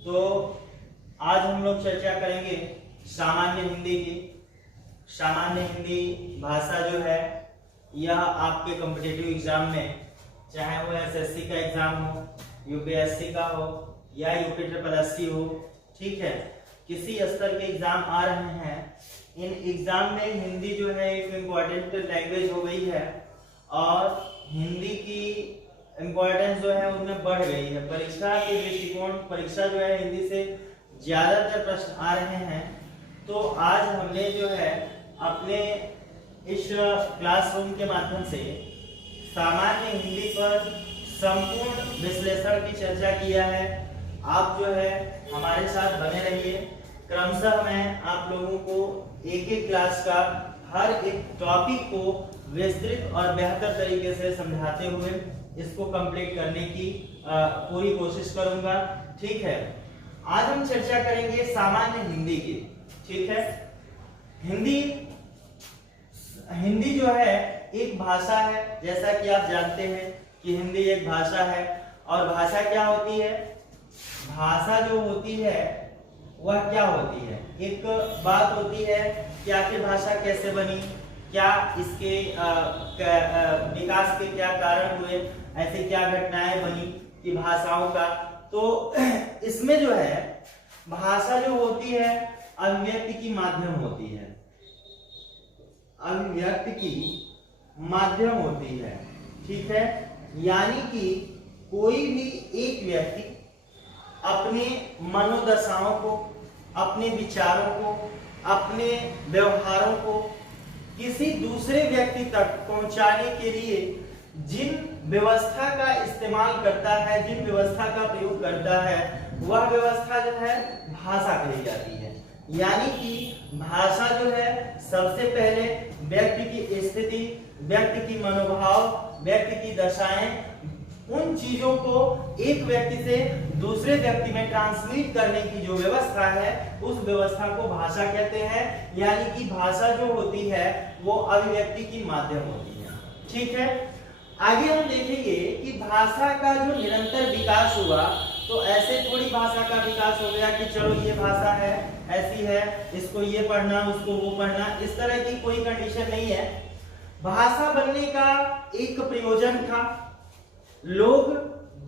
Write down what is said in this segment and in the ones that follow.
तो आज हम लोग चर्चा करेंगे सामान्य हिंदी की। सामान्य हिंदी भाषा जो है यह आपके कॉम्पिटिटिव एग्जाम में, चाहे वो एसएससी का एग्जाम हो, यूपीएससी का हो या यूपी हो, ठीक है, किसी स्तर के एग्जाम आ रहे हैं, इन एग्जाम में हिंदी जो है एक इम्पोर्टेंट लैंग्वेज हो गई है और हिंदी की इम्पोर्टेंस जो है उनमें बढ़ गई है। परीक्षा के दृष्टिकोण, परीक्षा जो है हिंदी से ज्यादातर प्रश्न आ रहे हैं। तो आज हमने जो है अपने इस क्लासरूम के माध्यम से सामान्य हिंदी पर संपूर्ण विश्लेषण की चर्चा किया है। आप जो है हमारे साथ बने रहिए। क्रमशः मैं आप लोगों को एक एक क्लास का हर एक टॉपिक को विस्तृत और बेहतर तरीके से समझाते हुए इसको कंप्लीट करने की पूरी कोशिश करूंगा, ठीक है। आज हम चर्चा करेंगे सामान्य हिंदी की, ठीक है। हिंदी जो है एक भाषा है, जैसा कि आप जानते हैं कि हिंदी एक भाषा है। और भाषा क्या होती है? भाषा जो होती है वह क्या होती है? एक बात होती है कि आखिर भाषा कैसे बनी, क्या इसके विकास के क्या कारण हुए, ऐसे क्या घटनाएं बनी कि भाषाओं का। तो इसमें जो है भाषा जो होती है अभिव्यक्ति की माध्यम होती है, अभिव्यक्ति की माध्यम होती है, ठीक है। यानी कि कोई भी एक व्यक्ति अपने मनोदशाओं को, अपने विचारों को, अपने व्यवहारों को किसी दूसरे व्यक्ति तक पहुंचाने के लिए जिन व्यवस्था का इस्तेमाल करता है, जिन व्यवस्था का प्रयोग करता है, वह व्यवस्था जो है भाषा कही जाती है। यानी कि भाषा जो है सबसे पहले व्यक्ति की स्थिति, व्यक्ति की मनोभाव, व्यक्ति की दशाएं, उन चीजों को एक व्यक्ति से दूसरे व्यक्ति में ट्रांसमिट करने की जो व्यवस्था है, उस व्यवस्था को भाषा कहते हैं। यानी कि भाषा जो होती है वो अभिव्यक्ति की माध्यम होती है, ठीक है। आगे हम देखेंगे कि भाषा का जो निरंतर विकास हुआ, तो ऐसे थोड़ी भाषा का विकास हो गया कि चलो ये भाषा है, ऐसी है, इसको ये पढ़ना, उसको वो पढ़ना, इस तरह की कोई कंडीशन नहीं है। भाषा बनने का एक प्रयोजन था। लोग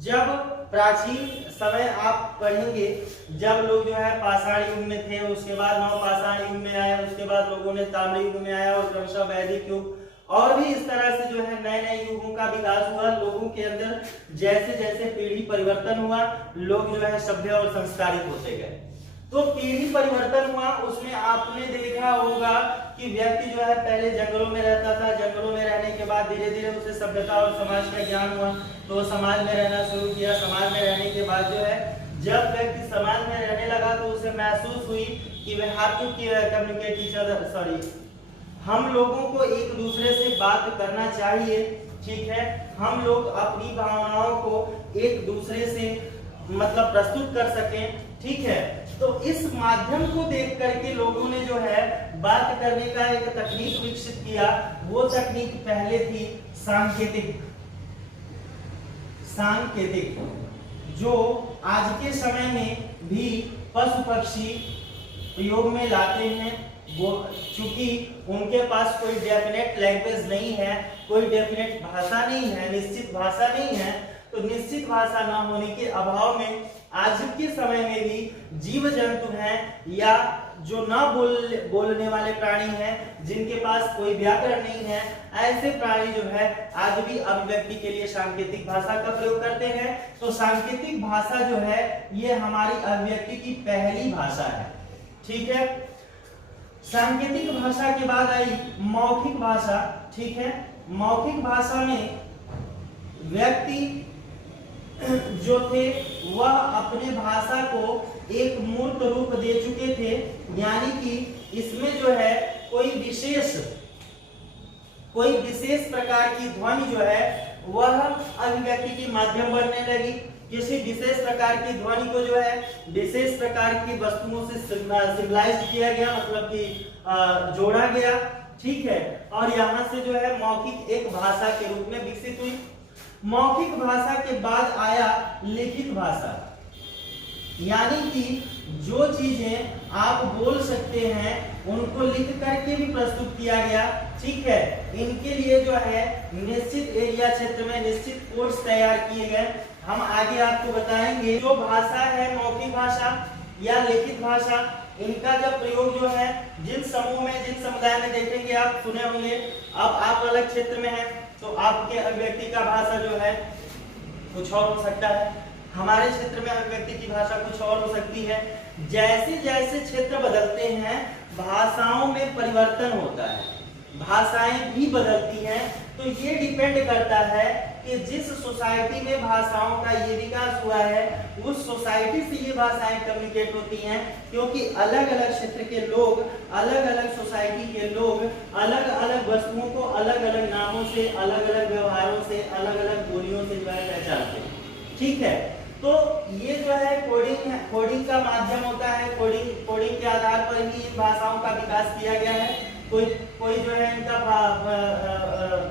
जब प्राचीन समय आप पढ़ेंगे, जब लोग जो है पाषाण युग में थे, उसके बाद नवपाषाण युग में आए, उसके बाद लोगों ने ताम्र युग में आया और क्रमशः वैदिक युग, और भी इस तरह से जो है नए नए युगों का विकास हुआ। लोगों के अंदर जैसे जैसे पीढ़ी परिवर्तन हुआ, लोग जो है सभ्य और संस्कारित होते गए। तो पीढ़ी परिवर्तन हुआ, उसमें आपने देखा होगा कि व्यक्ति जो है पहले जंगलों में रहता था, जंगलों में रहने के बाद धीरे धीरे उसे सभ्यता और समाज का ज्ञान हुआ, तो वो समाज में रहना शुरू किया। समाज में रहने के बाद जो है जब व्यक्ति समाज में रहने लगा तो उसे महसूस हुई कि वे how to communicate each other, हम लोगों को एक दूसरे से बात करना चाहिए, ठीक है। हम लोग अपनी भावनाओं को एक दूसरे से मतलब प्रस्तुत कर सकें, ठीक है। तो इस माध्यम को देख करके लोगों ने जो है बात करने का एक तकनीक विकसित किया। वो तकनीक पहले थी सांकेतिक, जो आज के समय में भी पशु पक्षी प्रयोग में लाते हैं। वो चूंकि उनके पास कोई डेफिनेट लैंग्वेज नहीं है, कोई डेफिनेट भाषा नहीं है, निश्चित भाषा नहीं है, तो निश्चित भाषा ना होने के अभाव में आज के समय में भी जीव जंतु हैं या जो ना बोलने वाले प्राणी हैं, जिनके पास कोई व्याकरण नहीं है, ऐसे प्राणी जो है आज भी अभिव्यक्ति के लिए सांकेतिक भाषा का प्रयोग करते हैं। तो सांकेतिक भाषा जो है ये हमारी अभिव्यक्ति की पहली भाषा है, ठीक है। सांकेतिक भाषा के बाद आई मौखिक भाषा, ठीक है। मौखिक भाषा में व्यक्ति जो थे वह अपने भाषा को एक मूर्त रूप दे चुके थे। यानी कि इसमें जो है कोई विशेष प्रकार की ध्वनि जो है वह अभिव्यक्ति की माध्यम बनने लगी। किसी विशेष प्रकार की ध्वनि को जो है विशेष प्रकार की वस्तुओं से सिम्बलाइज किया गया, मतलब कि जोड़ा गया, ठीक है। और यहाँ से जो है मौखिक एक भाषा के रूप में विकसित हुई। मौखिक भाषा के बाद आया लिखित भाषा। यानी कि जो चीजें आप बोल सकते हैं उनको लिख करके भी प्रस्तुत किया गया। ठीक है, इनके लिए जो है निश्चित एरिया क्षेत्र में निश्चित कोड्स तैयार किए गए। हम आगे आपको बताएंगे जो भाषा है, मौखिक भाषा या लिखित भाषा, इनका जब प्रयोग जो है जिन समूह में, जिन समुदाय में देखेंगे, आप सुने होंगे। अब आप अलग क्षेत्र में हैं तो आपके अभिव्यक्ति का भाषा जो है कुछ और हो सकता है, हमारे क्षेत्र में अभिव्यक्ति की भाषा कुछ और हो सकती है। जैसे जैसे क्षेत्र बदलते हैं भाषाओं में परिवर्तन होता है, भाषाएं भी बदलती हैं। तो ये डिपेंड करता है कि जिस सोसाइटी में भाषाओं का ये विकास हुआ है उस सोसाइटी से ये भाषाएं कम्युनिकेट होती हैं, क्योंकि अलग अलग क्षेत्र के लोग, अलग अलग सोसाइटी के लोग अलग अलग वस्तुओं को अलग अलग नामों से, अलग अलग व्यवहारों से, अलग अलग बोलियों से जो है पहचानते हैं। ठीक है, तो ये जो है कोडिंग का माध्यम होता है। कोडिंग के आधार पर ही इन भाषाओं का विकास किया गया है। कोई जो है इनका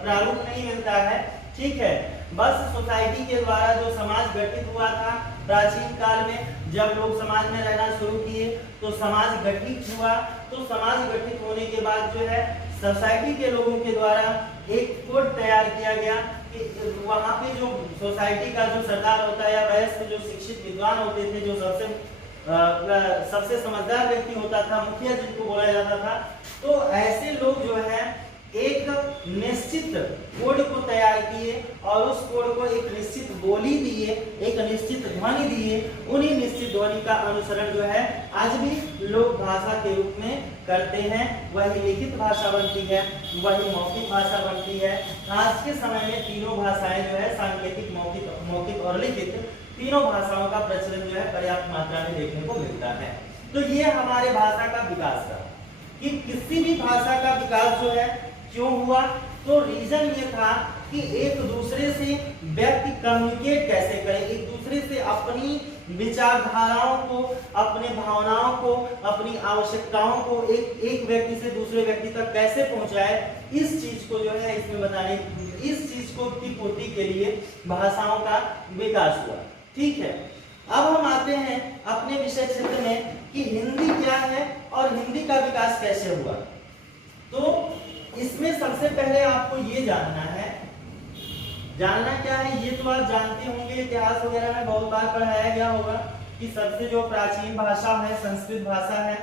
प्रारूप नहीं मिलता है। ठीक है, बस सोसाइटी के द्वारा जो समाज गठित हुआ था प्राचीन काल में, जब लोग समाज में रहना शुरू किए तो समाज गठित हुआ। तो समाज गठित होने के बाद जो है सोसाइटी के लोगों के द्वारा एक कोड तैयार किया गया कि वहाँ पे जो सोसाइटी का जो सरदार होता है या वयस्क जो शिक्षित विद्वान होते थे, जो सबसे समझदार व्यक्ति होता था, मुखिया जिनको बोला जाता था, तो ऐसे लोग जो है एक निश्चित कोड को तैयार किए और उस कोड को एक निश्चित बोली दिए, एक निश्चित ध्वनि दिए। उन्हीं निश्चित ध्वनि का अनुसरण जो है आज भी लोग भाषा के रूप में करते हैं। वही लिखित भाषा बनती है, वही मौखिक भाषा बनती है। आज के समय में तीनों भाषाएं जो है सांकेतिक, मौखिक और लिखित, तीनों भाषाओं का प्रचलन जो है पर्याप्त मात्रा में देखने को मिलता है। तो ये हमारे भाषा का विकास था कि किसी भी भाषा का विकास जो है क्यों हुआ, तो रीजन ये था कि एक दूसरे से व्यक्ति कम्युनिकेट कैसे करे, एक दूसरे से अपनी विचारधाराओं को, अपने भावनाओं को, अपनी आवश्यकताओं को एक व्यक्ति से दूसरे व्यक्ति तक कैसे पहुंचाए, इस चीज को जो है इसमें बताने, इस चीज को की पूर्ति के लिए भाषाओं का विकास हुआ। ठीक है, अब हम आते हैं अपने विषय क्षेत्र में कि हिंदी क्या है और हिंदी का विकास कैसे हुआ। तो इसमें सबसे पहले आपको ये जानना है, जानना क्या है ये तो आप जानते होंगे, इतिहास वगैरह में बहुत बार पढ़ाया गया होगा कि सबसे जो प्राचीन भाषा है संस्कृत भाषा है।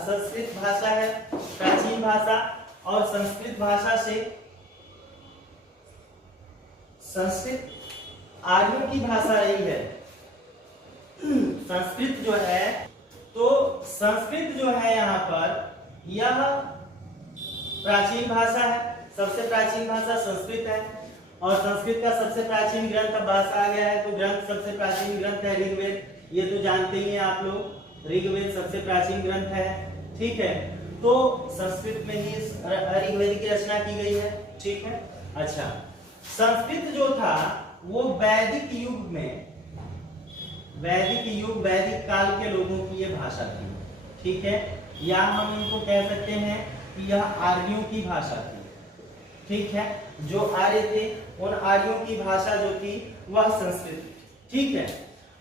संस्कृत भाषा है प्राचीन भाषा, और संस्कृत भाषा से संस्कृत आर्यों की भाषा रही है। संस्कृत जो है, तो संस्कृत जो है यहाँ पर यह प्राचीन भाषा है, सबसे प्राचीन भाषा संस्कृत है। और संस्कृत का सबसे प्राचीन ग्रंथ अब भाषा आ गया है, तो ग्रंथ सबसे प्राचीन ग्रंथ है ऋग्वेद। ये तो जानते ही हैं आप लोग, ऋग्वेद सबसे प्राचीन ग्रंथ है। ठीक है, तो संस्कृत में ही ऋग्वेद की रचना की गई है। ठीक है, अच्छा, संस्कृत जो था वो वैदिक युग में, वैदिक काल के लोगों की ये भाषा थी। ठीक है, या हम इनको कह सकते हैं कि यह आर्यों की भाषा थी। ठीक है, जो आर्य थे उन आर्यों की भाषा जो थी वह संस्कृत थी। ठीक है,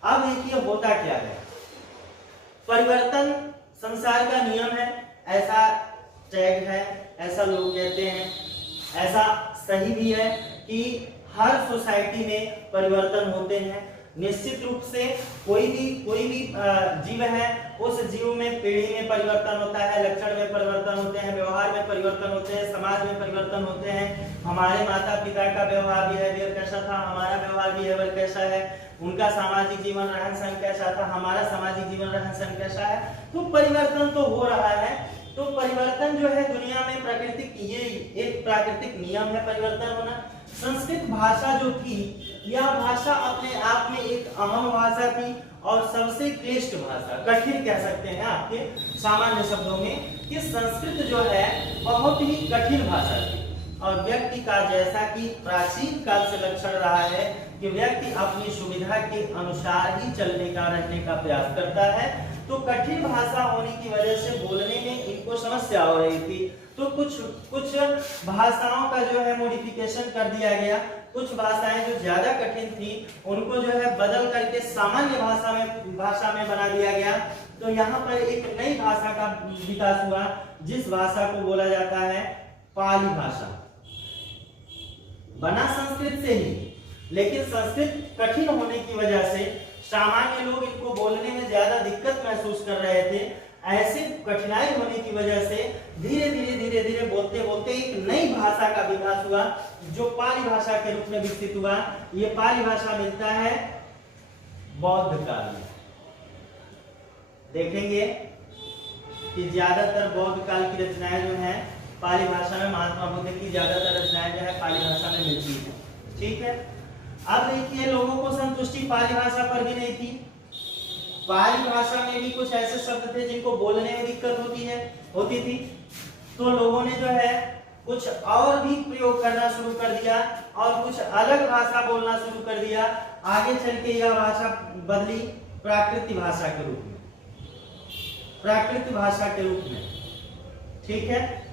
अब देखिए होता क्या है, परिवर्तन संसार का नियम है, ऐसा टैग है, ऐसा लोग कहते हैं, ऐसा सही भी है कि हर सोसाइटी में परिवर्तन होते हैं। निश्चित रूप से कोई भी जीव है, उस जीव में पीढ़ी में परिवर्तन होता है, लक्षण में परिवर्तन होते हैं, व्यवहार में परिवर्तन होते हैं, समाज में परिवर्तन होते हैं। हमारे माता पिता का व्यवहार बिहेवियर कैसा था, हमारा व्यवहार बिहेवियर कैसा है, उनका सामाजिक जीवन रहन सहन कैसा था, हमारा सामाजिक जीवन रहन सहन कैसा है। तो परिवर्तन तो हो रहा है। तो परिवर्तन जो है दुनिया में प्राकृतिक, ये एक प्राकृतिक नियम है परिवर्तन होना। संस्कृत भाषा जो थी, यह भाषा अपने आप में एक अहम भाषा थी और सबसे श्रेष्ठ भाषा, कठिन कह सकते हैं आपके सामान्य शब्दों में, कि संस्कृत जो है बहुत ही कठिन भाषा थी। और व्यक्ति का, जैसा कि प्राचीन काल से लक्षण रहा है कि व्यक्ति अपनी सुविधा के अनुसार ही चलने का, रहने का प्रयास करता है, तो कठिन भाषा होने की वजह से बोलने में इनको समस्या हो रही थी। तो कुछ भाषाओं का जो है मॉडिफिकेशन कर दिया गया, कुछ भाषाएं जो ज्यादा कठिन थी उनको जो है बदल करके सामान्य भाषा में बना दिया गया। तो यहाँ पर एक नई भाषा का विकास हुआ जिस भाषा को बोला जाता है पाली भाषा। बना संस्कृत से ही, लेकिन संस्कृत कठिन होने की वजह से सामान्य लोग इनको बोलने में ज्यादा दिक्कत महसूस कर रहे थे। ऐसे कठिनाई होने की वजह से धीरे धीरे बोलते बोलते एक नई भाषा का विकास हुआ जो पाली भाषा के रूप में विकसित हुआ। ये पाली भाषा मिलता है बौद्ध काल में। देखेंगे कि ज्यादातर बौद्ध काल की रचनाएं जो हैं पाली भाषा में, महात्मा बुद्ध की ज्यादातर रचनाएं जो है पाली भाषा में मिलती है। ठीक है, अब देखिए लोगों को संतुष्टि पाली भाषा पर भी नहीं थी। पाली भाषा में भी कुछ ऐसे शब्द थे जिनको बोलने में दिक्कत होती थी। तो लोगों ने जो है कुछ और भी प्रयोग करना शुरू कर दिया और कुछ अलग भाषा बोलना शुरू कर दिया। आगे चल के यह भाषा बदली प्राकृत भाषा के रूप में, प्राकृत भाषा के रूप में। ठीक है,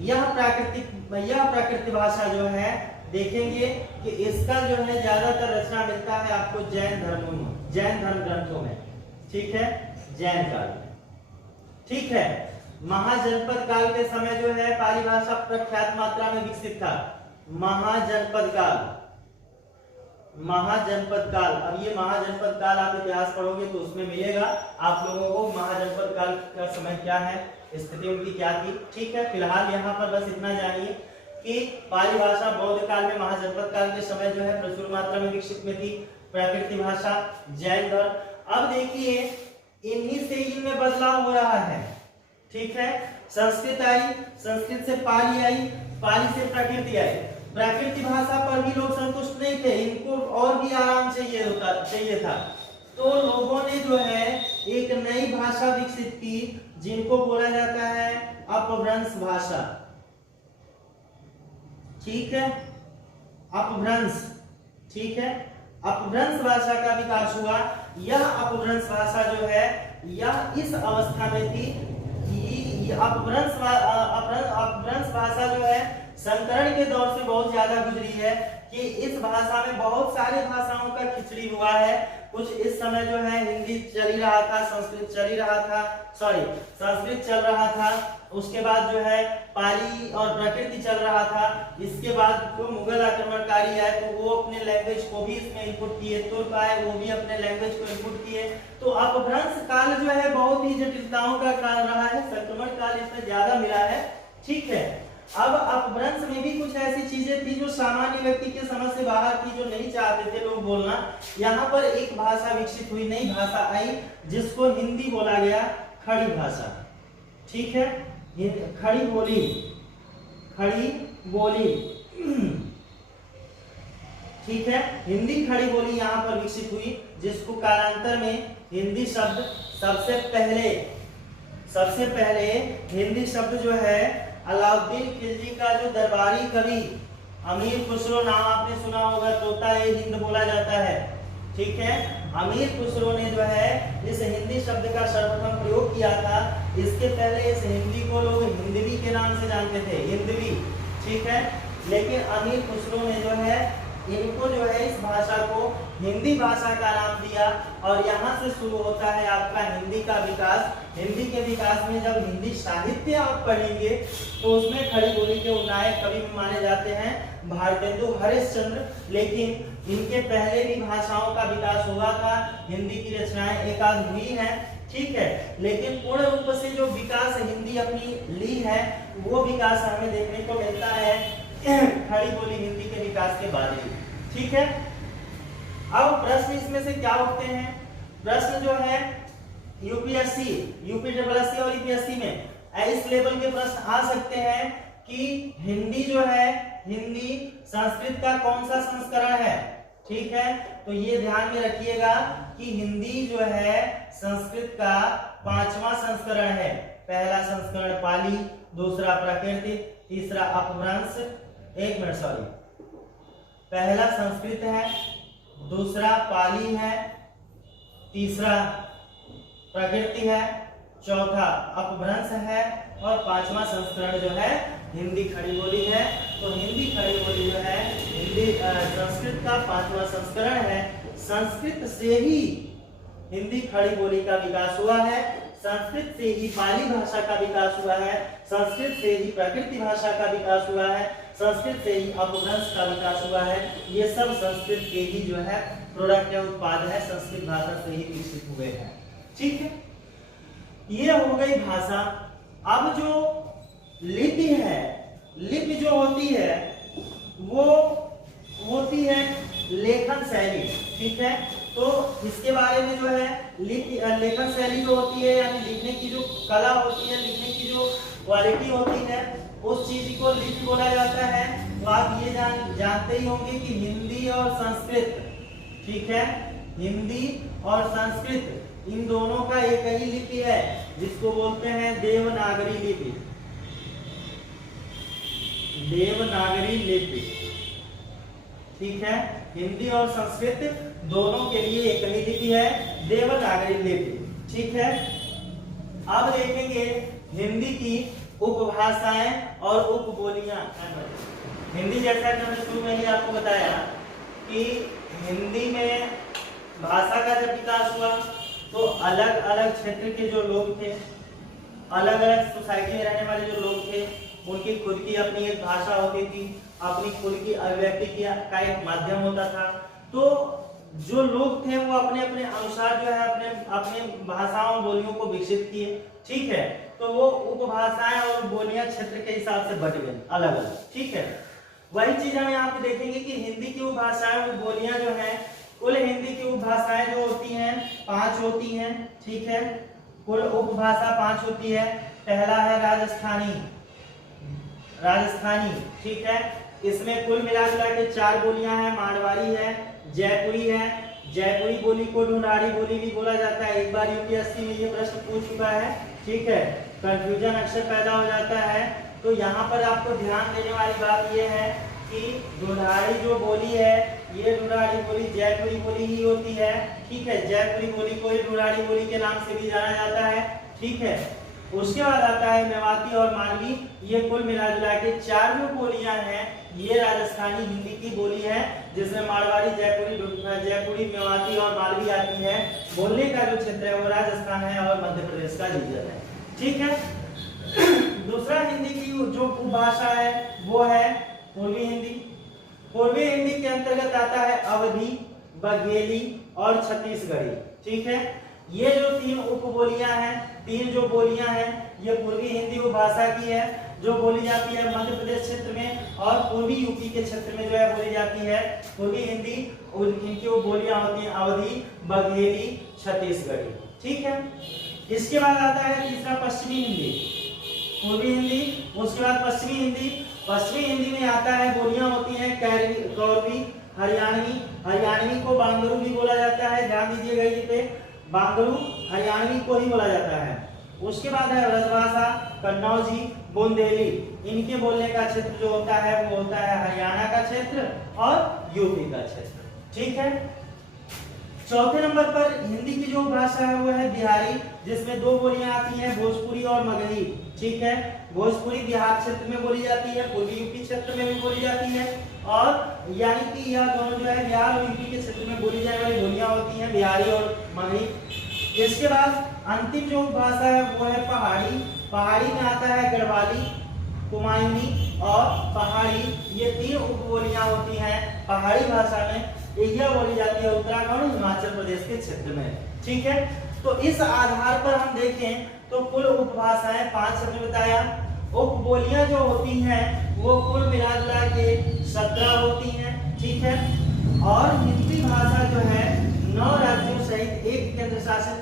यह प्राकृतिक भाषा जो है देखेंगे कि इसका जो है ज्यादातर रचना मिलता है आपको जैन धर्म ग्रंथों में। ठीक है, जैन काल। ठीक है, महाजनपद काल के समय जो है पाली भाषा प्रख्यात मात्रा में विकसित था। महाजनपद काल, अब ये महाजनपद काल आप इतिहास पढ़ोगे तो उसमें मिलेगा आप लोगों को महाजनपद काल का समय क्या है, स्थिति उनकी क्या थी। ठीक है, फिलहाल यहाँ पर बस इतना जानिए कि पाली भाषा बौद्ध काल में, महाजनपद काल के समय जो है प्रचुर मात्रा में विकसित में थी। प्राकृतिक भाषा, जैन धर्म। अब देखिए इन्हीं से इनमें बदलाव हो रहा है। ठीक है, संस्कृत आई, संस्कृत से पाली आई, पाली से प्राकृतिक आई। प्राकृतिक भाषा पर भी लोग संतुष्ट नहीं थे, इनको और भी आराम चाहिए था। तो लोगों ने जो है एक नई भाषा विकसित की जिनको बोला जाता है अपभ्रंश भाषा। ठीक है, अपभ्रंश। ठीक है, अपभ्रंश भाषा का विकास हुआ। यह अपभ्रंश भाषा जो है यह इस अवस्था में थी कि अपभ्रंश भाषा जो है संकरण के दौर से बहुत ज्यादा गुजरी है कि इस भाषा में बहुत सारे भाषाओं का खिचड़ी हुआ है। कुछ इस समय जो है हिंदी चल ही रहा था, संस्कृत चल रहा था, उसके बाद जो है पाली और प्राकृत चल रहा था। इसके बाद जो मुगल आक्रमणकारी आए तो वो अपने लैंग्वेज को भी इसमें इनपुट किए, तुर्क आए वो भी अपने लैंग्वेज को इनपुट किए। तो अपभ्रंश काल जो है बहुत ही जटिलताओं का काल रहा है, संक्रमण काल इसमें ज्यादा मिला है। ठीक है, अब अपभ्रंश में भी कुछ ऐसी चीजें थी जो सामान्य व्यक्ति के समझ से बाहर थी, जो नहीं चाहते थे लोग बोलना। यहाँ पर एक भाषा विकसित हुई, नई भाषा आई जिसको हिंदी बोला गया, खड़ी भाषा। ठीक है, खड़ी बोली। ठीक है, हिंदी खड़ी बोली यहाँ पर विकसित हुई जिसको कालांतर में हिंदी शब्द सबसे पहले हिंदी शब्द जो है अलाउद्दीन खिलजी का जो दरबारी कवि अमीर खुसरो, नाम आपने सुना होगा, तोता ए हिंद बोला जाता है। ठीक है, अमीर खुसरो ने जो है इस हिंदी शब्द का सर्वप्रथम प्रयोग किया था। इसके पहले इस हिंदी को लोग हिंदवी के नाम से जानते थे, हिंदवी। ठीक है, लेकिन अमीर खुसरो ने जो है इनको जो है इस भाषा को हिंदी भाषा का नाम दिया और यहाँ से शुरू होता है आपका हिंदी का विकास। हिंदी के विकास में जब हिंदी साहित्य आप पढ़ेंगे तो उसमें खड़ी बोली के नायक कवि माने जाते हैं भारतेंदु हरिश्चंद्र। लेकिन इनके पहले भी भाषाओं का विकास हुआ था, हिंदी की रचनाएं एकाध हुई हैं। ठीक है, लेकिन पूर्ण रूप से जो विकास हिंदी अपनी ली है वो विकास हमें देखने को मिलता है खड़ी बोली हिंदी के विकास के बाद ही। ठीक है, अब प्रश्न इसमें से क्या उठते हैं? प्रश्न जो है यूपीएससी और यूपीएससी में इस लेवल के प्रश्न आ सकते हैं कि हिंदी जो है, हिंदी संस्कृत का कौन सा संस्करण है। ठीक है, तो ये ध्यान में रखिएगा कि हिंदी जो है संस्कृत का 5वां संस्करण है। पहला संस्करण पाली, दूसरा प्राकृतिक, तीसरा अपभ्रंश। पहला संस्कृत है, दूसरा पाली है, तीसरा प्राकृतिक है, चौथा अपभ्रंश है और 5वां संस्करण जो है हिंदी खड़ी बोली है। तो हिंदी खड़ी बोली जो है हिंदी संस्कृत का 5वां संस्करण है। संस्कृत से ही हिंदी खड़ी बोली का विकास हुआ है, संस्कृत से ही पाली भाषा का विकास हुआ है, संस्कृत से ही प्राकृतिक भाषा का विकास हुआ है, संस्कृत से ही अपभ्रंश का विकास हुआ है। ये सब संस्कृत के ही जो है प्रोडक्ट या उत्पाद है, संस्कृत भाषा से ही विकसित हुए हैं। ठीक है, ये हो गई भाषा। अब जो लिपि है, लिपि जो होती है वो होती है लेखन शैली। ठीक है, तो इसके बारे में जो है लिपि लेखन शैली जो होती है यानी लिखने की जो कला होती है, लिखने की जो क्वालिटी होती है, उस चीज को लिपि बोला जाता है। तो आप ये जानते ही होंगे कि हिंदी और संस्कृत, ठीक है, हिंदी और संस्कृत इन दोनों का एक ही लिपि है जिसको बोलते हैं देवनागरी लिपि। देवनागरी लिपि, ठीक है, हिंदी और संस्कृत दोनों के लिए एक ही लिपि है, देवनागरी लिपि। ठीक है, अब देखेंगे हिंदी की उपभाषाएं और उपबोलियां। हिंदी जैसा कि हमने शुरू में ही आपको बताया कि हिंदी में भाषा का जब विकास हुआ तो अलग अलग क्षेत्र के जो लोग थे, अलग अलग सोसाइटी में रहने वाले जो लोग थे, उनकी खुद की अपनी एक भाषा होती थी, अपनी खुद की अभिव्यक्ति का एक माध्यम होता था। तो जो लोग थे वो अपने अपने अनुसार जो है अपने अपने भाषाओं बोलियों को विकसित किए। ठीक है, तो वो उपभाषाएं और बोलियां क्षेत्र के हिसाब से बट गई अलग अलग। ठीक है, वही चीज हम यहाँ पे देखेंगे कि हिंदी की उपभाषाएं और बोलियां जो है, कुल हिंदी की उपभाषाएं जो होती हैं 5 होती हैं। ठीक है, कुल उपभाषा 5 होती है। पहला है राजस्थानी। राजस्थानी, ठीक है, इसमें कुल मिलाकर के 4 बोलियां हैं। मारवाड़ी है, जयपुरी है, जयपुरी बोली को ढूंढाड़ी बोली भी बोला जाता है। एक बार यूपीएससी में ये प्रश्न पूछ चुका है। ठीक है, कंफ्यूजन अक्सर पैदा हो जाता है। तो यहाँ पर आपको ध्यान देने वाली बात ये है कि ढूंढाड़ी जो बोली है, ये ढूंढाड़ी बोली जयपुरी बोली ही होती है। ठीक है, जयपुरी बोली को ही ढूंढाड़ी बोली के नाम से भी जाना जाता है। ठीक है, उसके बाद आता है मेवाती और मालवी। ये कुल मिला जुला के 4 जो बोलियां हैं, ये राजस्थानी हिंदी की बोली है, जिसमें मारवाड़ी, जयपुरी, मेवाती और मालवी आती है। बोलने का जो क्षेत्र है वो राजस्थान है और मध्य प्रदेश का रीजन है। ठीक है, दूसरा हिंदी की जो उपभाषा है वो है पूर्वी हिंदी। पूर्वी हिंदी के अंतर्गत आता है अवधी, बघेली और छत्तीसगढ़ी। ठीक है, ये जो 3 उपबोलियां हैं, 3 जो बोलियां हैं, ये पूर्वी हिंदी उपभाषा की है, जो बोली जाती है मध्य प्रदेश क्षेत्र में और पूर्वी यूपी के क्षेत्र में जो है बोली जाती है पूर्वी हिंदी। इनकी वो बोलियां होती हैं अवधी, बघेली, छत्तीसगढ़ी। ठीक है, इसके बाद आता है तीसरा पश्चिमी हिंदी। पूर्वी हिंदी, उसके बाद पश्चिमी हिंदी। पश्चिमी हिंदी में आता है बोलियां होती हैं कौरवी, हरियाणवी। हरियाणवी को बांगरू भी बोला जाता है, ध्यान दीजिएगा ये पे, बांगरू हरियाणवी को ही बोला जाता है। उसके बाद है ब्रजभाषा, कन्नौजी, बुंदेली। इनके बोलने का क्षेत्र जो होता है वो होता है हरियाणा का क्षेत्र और यूपी का क्षेत्र। ठीक है, चौथे नंबर पर हिंदी की जो भाषा है वो है बिहारी, जिसमें 2 बोलियां आती हैं, भोजपुरी और मगही। ठीक है, भोजपुरी बिहार क्षेत्र में बोली जाती है, पूर्वी यूपी क्षेत्र में भी बोली जाती है, और यानी कि यह दोनों जो है बिहार और यूपी के क्षेत्र में बोली जाने वाली बोलियां होती हैं, बिहारी और मगही। इसके बाद अंतिम जो भाषा है वो है पहाड़ी। पहाड़ी में आता है गढ़वाली, कुमायूनी और पहाड़ी। ये 3 उपबोलियां होती हैं पहाड़ी भाषा में। यह बोली जाती है उत्तराखंड, हिमाचल प्रदेश के क्षेत्र में। ठीक है, तो इस आधार पर हम देखें तो कुल उपभाषाएं 5 हमने बताया। उपबोलियां जो होती हैं वो कुल मिला के 17 होती हैं। ठीक है, और हिंदी भाषा जो है 9 राज्यों सहित 1 केंद्र शासित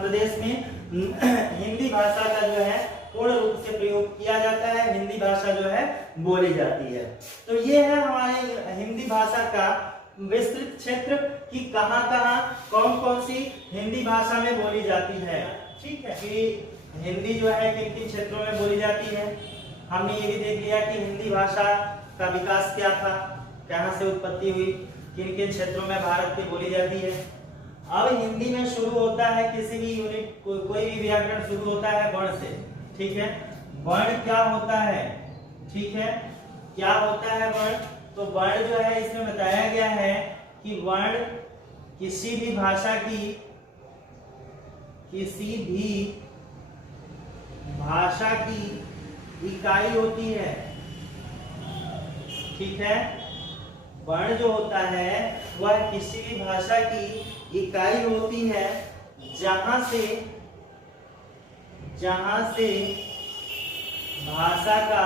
प्रदेश में हिंदी भाषा का जो है पूर्ण रूप से प्रयोग किया जाता है, हिंदी भाषा जो है बोली जाती है। तो ये है हमारे हिंदी भाषा का विस्तृत क्षेत्र कि कहां-कहां कौन-कौन सी हिंदी भाषा में बोली जाती है। ठीक है, कि हिंदी जो है किन-किन क्षेत्रों में बोली जाती है। हमने ये भी देख लिया कि हिंदी भाषा का विकास क्या था, कहां से उत्पत्ति हुई, किन-किन क्षेत्रों में भारत में बोली जाती है। अब हिंदी में शुरू होता है किसी भी यूनिट कोई भी व्याकरण शुरू होता है वर्ण से। ठीक है, वर्ण क्या होता है, ठीक है। क्या होता है वर्ण? तो वर्ण जो है इसमें बताया गया है कि वर्ण किसी भी भाषा की इकाई होती है। ठीक है, वर्ण जो होता है वह किसी भी भाषा की इकाई होती है जहां से भाषा का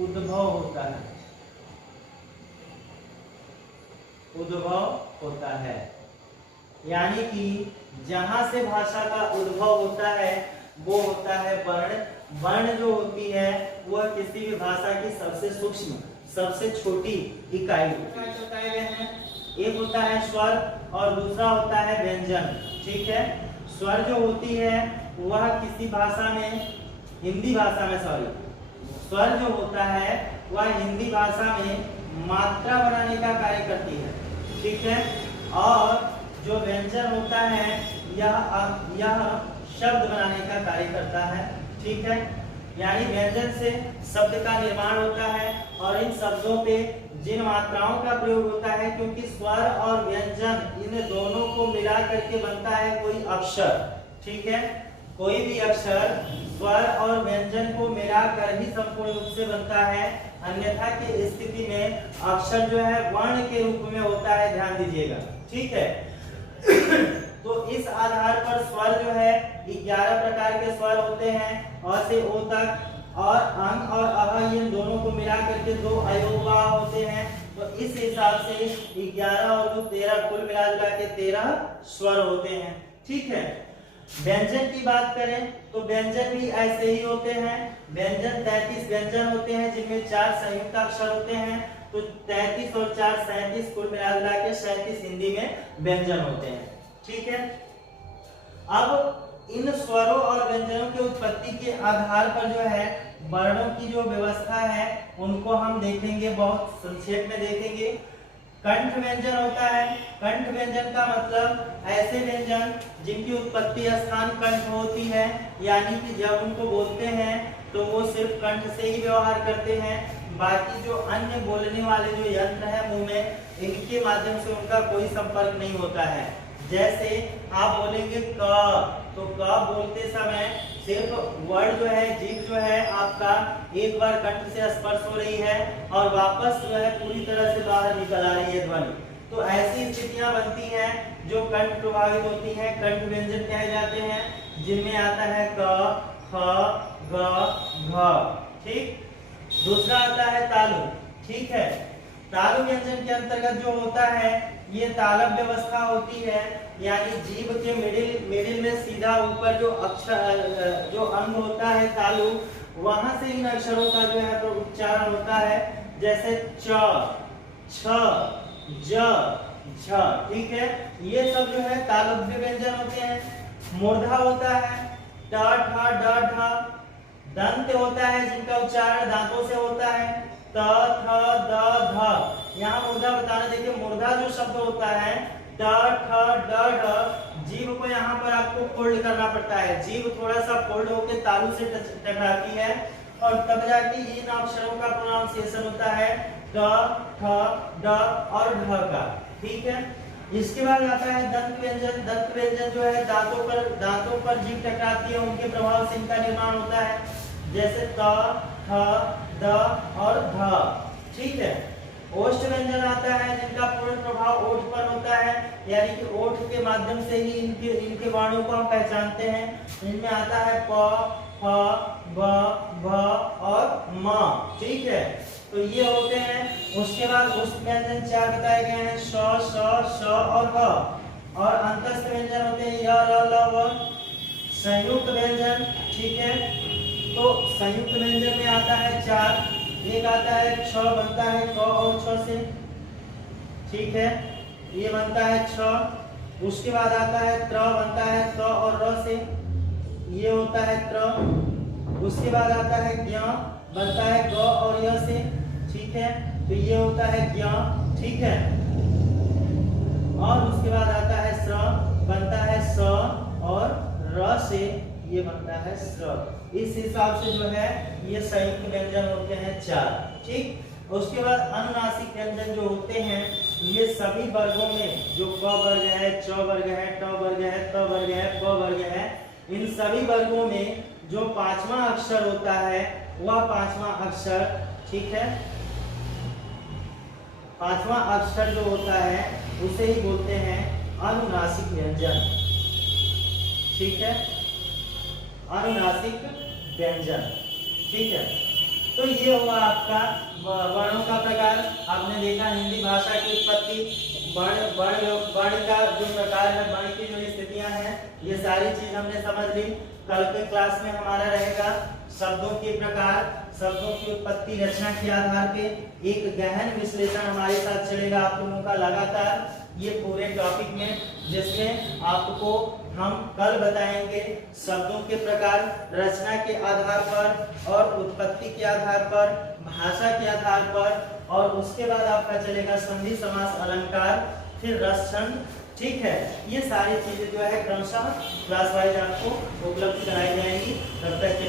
उद्भव होता है। यानी कि जहां से भाषा का उद्भव होता है वो होता है वर्ण। वर्ण जो होती है वह किसी भी भाषा की सबसे सूक्ष्म, सबसे छोटी इकाई बताए गए हैं। एक होता है स्वर और दूसरा होता है व्यंजन। ठीक है, स्वर जो होती है वह किसी भाषा में, हिंदी भाषा में स्वर जो होता है वह हिंदी भाषा में मात्रा बनाने का कार्य करती है। ठीक है, और जो व्यंजन होता है यह शब्द बनाने का कार्य करता है। ठीक है, यानी व्यंजन से शब्द का निर्माण होता है और इन शब्दों पे जिन मात्राओं का प्रयोग होता है, क्योंकि स्वर और व्यंजन इन दोनों को मिला करके बनता है कोई अक्षर। ठीक है, कोई भी अक्षर स्वर और व्यंजन को मिलाकर ही संपूर्ण रूप से बनता है, अन्यथा की स्थिति में अक्षर जो है वर्ण के रूप में होता है। ध्यान दीजिएगा। ठीक है, तो इस आधार पर स्वर जो है 11 प्रकार के स्वर होते हैं, अ से ओ तक, और अंग और अह इन दोनों को मिला करके 2 अयोगवा होते हैं। तो इस हिसाब से 11 और 13 कुल मिला के 13 स्वर होते हैं। ठीक है, व्यंजन की बात करें तो व्यंजन भी ऐसे ही होते हैं। व्यंजन 33 व्यंजन होते हैं जिनमें 4 संयुक्त अक्षर होते हैं। तो 33 और 4 37 कुल मिला के 37 हिंदी में व्यंजन होते हैं। ठीक है, अब इन स्वरों और व्यंजनों की उत्पत्ति के आधार पर जो है वर्णों की जो व्यवस्था है उनको हम देखेंगे, बहुत संक्षेप में देखेंगे। कंठ व्यंजन होता है। कंठ व्यंजन का मतलब ऐसे व्यंजन जिनकी उत्पत्ति स्थान कंठ होती है, यानी कि जब उनको बोलते हैं तो वो सिर्फ कंठ से ही व्यवहार करते हैं। बाकी जो अन्य बोलने वाले जो यंत्र है मुंह में, इनके माध्यम से उनका कोई संपर्क नहीं होता है। जैसे आप बोलेंगे क, तो क बोलते समय सिर्फ वर्ड जो है, जीभ जो है आपका एक बार कंठ से स्पर्श हो रही है और वापस जो है पूरी तरह से बाहर निकल आ रही है ध्वनि। तो ऐसी स्थितियां बनती हैं जो कंठ प्रभावित होती हैं, कंठ व्यंजन कहे जाते हैं, जिनमें आता है क, ख, ग, घ। ठीक, दूसरा आता है तालु। ठीक है, तालु व्यंजन के अंतर्गत जो होता है ये तालब व्यवस्था होती है, यानी जीभ के मिडिल में सीधा ऊपर जो अक्षर जो अंग होता है तालु, वहां से इन अक्षरों का जो है तो उच्चारण होता है। जैसे च, छ, ज, झ। ठीक है, ये सब जो है तालव्य व्यंजन होते हैं। मूर्धा होता है ट, ठ, ड, ढ। दंत होता है जिनका उच्चारण दांतों से होता है त, थ, द, ध। यहाँ मूर्धा बताना, देखिए मूर्धा जो शब्द होता है ट, ठ, ड, ढ, जीभ को यहाँ पर आपको फोल्ड करना पड़ता है। जीभ थोड़ा सा फोल्ड होकर तालु से टकराती है और तब जाके इन अक्षरों का प्रोनाउंसिएशन होता है ट, ठ, ड और ढ का। ठीक है, इसके बाद आता है दंत व्यंजन। दंत व्यंजन जो है दांतों पर जीभ टकराती है, उनके प्रभाव से इनका निर्माण होता है। जैसे त, थ, द और ध। ठीक है, ओष्ठ व्यंजन आता है जिनका पूर्ण प्रभाव ओठ पर होता है, यानी कि ओठ के माध्यम से ही इनके वर्णों को हम पहचानते हैं। इनमें आता है प, फ, ब, भ और म। ठीक है, तो ये होते हैं। उसके बाद उष्ट व्यंजन 4 बताए गए हैं, श, श, श और ह। और अंतस्थ व्यंजन होते हैं य, र, ल, व। संयुक्त व्यंजन, ठीक है, तो संयुक्त व्यंजन में आता है 4। एक आता है छ, बनता है क और छ से। ठीक है, ये बनता है छ। उसके बाद आता है त्र, बनता है क और र से, ये होता है त्र। उसके बाद आता है ज्ञ, बनता है ग और य से। ठीक है, तो ये होता है ज्ञ। ठीक है, और उसके बाद आता है स्र, बनता है स और र से, ये बनता है स्र। इस हिसाब से जो है ये संयुक्त व्यंजन होते हैं 4। ठीक, उसके बाद अनुनासिक व्यंजन जो होते हैं ये सभी वर्गों में, जो क वर्ग है, च वर्ग है, ट वर्ग है, त वर्ग है, प वर्ग है, इन सभी वर्गों में जो पांचवा अक्षर होता है वह पांचवा अक्षर, ठीक है, पांचवा अक्षर जो होता है उसे ही बोलते हैं अनुनासिक व्यंजन। ठीक है, अनुनासिक व्यंजन। ठीक है, तो ये हुआ आपका वर्णों का प्रकार। आपने देखा हिंदी भाषा की उत्पत्ति, वर्ण का जो प्रकार है, वर्ण की जो स्थितियां हैं, ये सारी चीज हमने समझ ली। कल के क्लास में हमारा रहेगा शब्दों के प्रकार, शब्दों की उत्पत्ति रचना के आधार पे एक गहन विश्लेषण हमारे साथ चलेगा आप लोगों का लगातार ये पूरे टॉपिक में, जिसमें आपको हम कल बताएंगे शब्दों के प्रकार, रचना के आधार पर और उत्पत्ति के आधार पर, भाषा के आधार पर, और उसके बाद आपका चलेगा संधि, समास, अलंकार, फिर रस छंद। ठीक है, ये सारी चीजें जो है क्रमशः क्लास वाइज आपको उपलब्ध कराई जाएंगी। तब तक के